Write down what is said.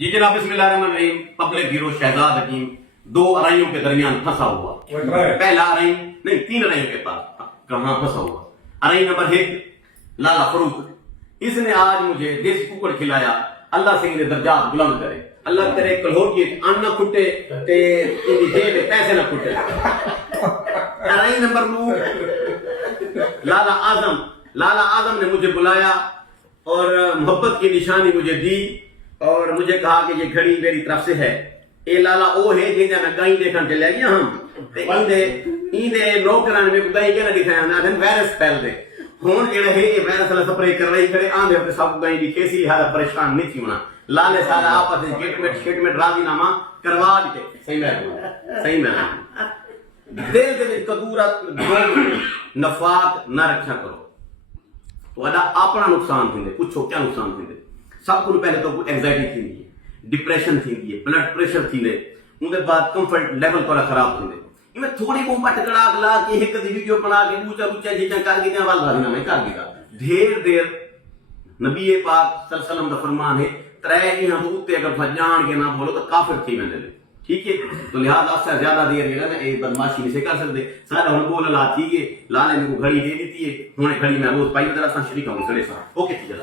جی جناب بسم اللہ الرحمن الرحیم. پبلک ہیرو شہزاد حکیم دو ارائیوں کے درمیان پھنسا ہوا. پہلا ارائی نہیں 3 ارائیوں کے پاس کہاں پھنسا ہوا. ارائی نمبر 1 لالا فروخ. اس نے آج مجھے دیسی کوکڑ کھلایا. اللہ سے انہیں درجات بلند کرے. اللہ کرے کلہور کی ان نہ کھٹے تے ان کی جیب میں پیسے نہ کھٹے. ارائی نمبر 2 لالا اعظم. لالا اعظم نے مجھے بلایا اور محبت کی نشانی مجھے دی اور مجھے کہا کہ یہ گھڑی میری طرف سے ہے. اے لالا او ہے جنہیں میں گائیں دیکھن چلے گیا ہم تے ایندے نوکران میں گائیں کے نہ دکھایا نہ دن وائرس پھیل دے. ہون جڑا ہے یہ وائرس والا سپرے کر رہی کرے آندے تے سب گائیں دی کیسی لہذا پریشان نہیں تھی ہونا. لالے سارا آپس میں گیٹ راضی نامہ کروا دیتے. صحیح میں دل دے کدورت نفاق نہ رکھا کرو تو اپنا نقصان تھیندے. پوچھو کیا نقصان تھیندے. سب کو پہلے تو اینگزائٹی تھیندی ہے, ڈپریشن تھیندی ہے, بلڈ پریشر تھیندے. ان کے بعد کمفرٹ لیول تھوڑا خراب تھیندے. میں تھوڑی کو پٹ کڑا لا کے ایک دی ویڈیو بنا کے اونچا اونچا چیزاں کر کے وال راضی نامہ کر دیتا. دیر نبی پاک صلی اللہ علیہ وسلم کا فرمان ہے ترے ہم اوتے اگر جان کے نہ بولو تو کافر تھی ویندے. ٹھیک ہے تو لہذا اس سے زیادہ دیر جو ہے نا یہ بدماشی نہیں سے کر سکتے. سارا ہن بول لا ٹھیک ہے لالے نے کو گھڑی دے دیتی ہے. ہن گھڑی میں روز پائی طرح سے شریک ہوں کھڑے سا اوکے ٹھیک ہے.